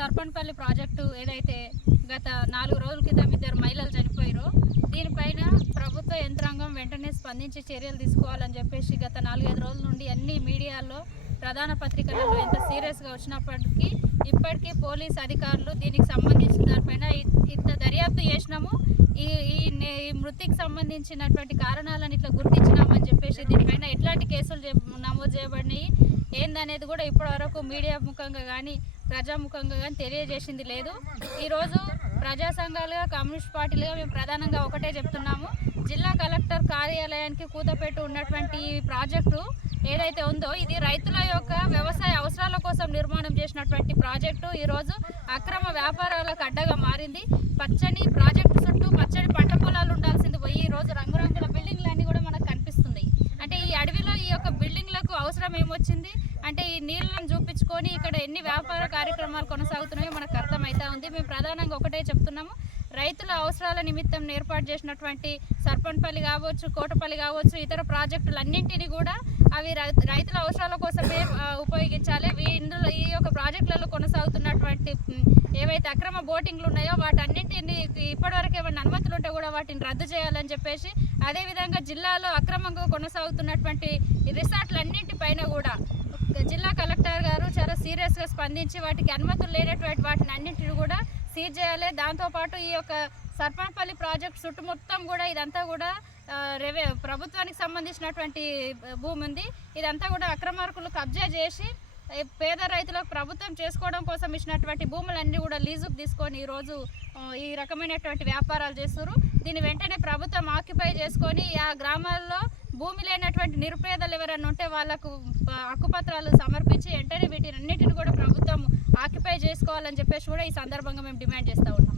Sarpampalli project ఏదైతే గత 4 రోజుల క్రితం 2 మహిళలు చనిపోయారో దీనిపైన ప్రభుత్వ యంత్రాంగం వెంటనే స్పందించి చర్యలు తీసుకోవాలని చెప్పేసి గత 4-5 రోజుల నుండి అన్ని మీడియాల్లో ప్రధాన పత్రికలలో ఎంత సీరియస్గా వచ్చినప్పటికీ ఇప్పటికీ పోలీస్ అధికారులు దీనికి సంబంధించిన దానిపైన ఇంత దర్యాప్తు చేసినాము, ఈ మృతికి సంబంధించినటువంటి కారణాలను ఇట్లా గుర్తించినామని చెప్పేసి దీనిపైన ఎట్లాంటి కేసులు నమోదు చేయబడినాయి ఏందనేది కూడా ఇప్పటివరకు మీడియా ముఖంగా కానీ ప్రజాముఖంగా కానీ తెలియజేసింది లేదు. ఈరోజు ప్రజా సంఘాలుగా కమ్యూనిస్ట్ పార్టీలుగా మేము ప్రధానంగా ఒకటే చెప్తున్నాము, జిల్లా కలెక్టర్ కార్యాలయానికి కూతపెట్టి ఉన్నటువంటి ఈ ప్రాజెక్టు ఏదైతే ఉందో ఇది రైతుల యొక్క వ్యవసాయ అవసరాల కోసం నిర్మాణం చేసినటువంటి ప్రాజెక్టు ఈరోజు అక్రమ వ్యాపారాలకు అడ్డగా మారింది. పచ్చని ప్రాజెక్టు చుట్టూ పచ్చని పంట పొలాలు ఉండాల్సింది పోయి ఈరోజు రంగురంగుల బిల్డింగ్లన్నీ కూడా మనకు కనిపిస్తుంది. అంటే ఈ అడవిలో ఈ యొక్క బిల్డింగ్లకు అవసరం ఏమొచ్చింది అంటే ఈ నీళ్ళను చూపించుకొని ఇక్కడ ఎన్ని వ్యాపార కార్యక్రమాలు కొనసాగుతున్నాయో మనకు అర్థమవుతా ఉంది. మేము ప్రధానంగా ఒకటే చెప్తున్నాము, రైతుల అవసరాల నిమిత్తం ఏర్పాటు చేసినటువంటి సర్పంపల్లి కావచ్చు, కోటపల్లి కావచ్చు, ఇతర ప్రాజెక్టులన్నింటినీ కూడా అవి రైతుల అవసరాల కోసమే ఉపయోగించాలి. ఇందులో ఈ యొక్క ప్రాజెక్టులలో కొనసాగుతున్నటువంటి ఏవైతే అక్రమ బోటింగ్లు ఉన్నాయో వాటన్నింటినీ ఇప్పటివరకు ఏమైనా అనుమతులు ఉంటే కూడా వాటిని రద్దు చేయాలని చెప్పేసి, అదేవిధంగా జిల్లాలో అక్రమంగా కొనసాగుతున్నటువంటి రిసార్ట్లన్నింటిపైన కూడా జిల్లా కలెక్టర్ గారు చాలా సీరియస్గా స్పందించి వాటికి అనుమతులు లేనటువంటి వాటిని అన్నింటిని కూడా సీజ్ చేయాలి. దాంతోపాటు ఈ యొక్క సర్పంపల్లి ప్రాజెక్ట్ చుట్టుమొత్తం కూడా ఇదంతా కూడా ప్రభుత్వానికి సంబంధించినటువంటి భూమి ఉంది. ఇదంతా కూడా అక్రమార్కులు కబ్జా చేసి పేద రైతులకు ప్రభుత్వం చేసుకోవడం కోసం ఇచ్చినటువంటి భూములన్నీ కూడా లీజుకు తీసుకొని ఈరోజు ఈ రకమైనటువంటి వ్యాపారాలు చేస్తున్నారు. దీన్ని వెంటనే ప్రభుత్వం ఆక్యుపై చేసుకొని ఆ గ్రామాల్లో భూమి లేనటువంటి నిరుపేదలు ఎవరైనా ఉంటే వాళ్ళకు హక్కుపత్రాలు సమర్పించి వెంటనే వీటినన్నిటిని కూడా ప్రభుత్వం ఆక్యుపై చేసుకోవాలని చెప్పేసి కూడా ఈ సందర్భంగా మేము డిమాండ్ చేస్తూ ఉన్నాం.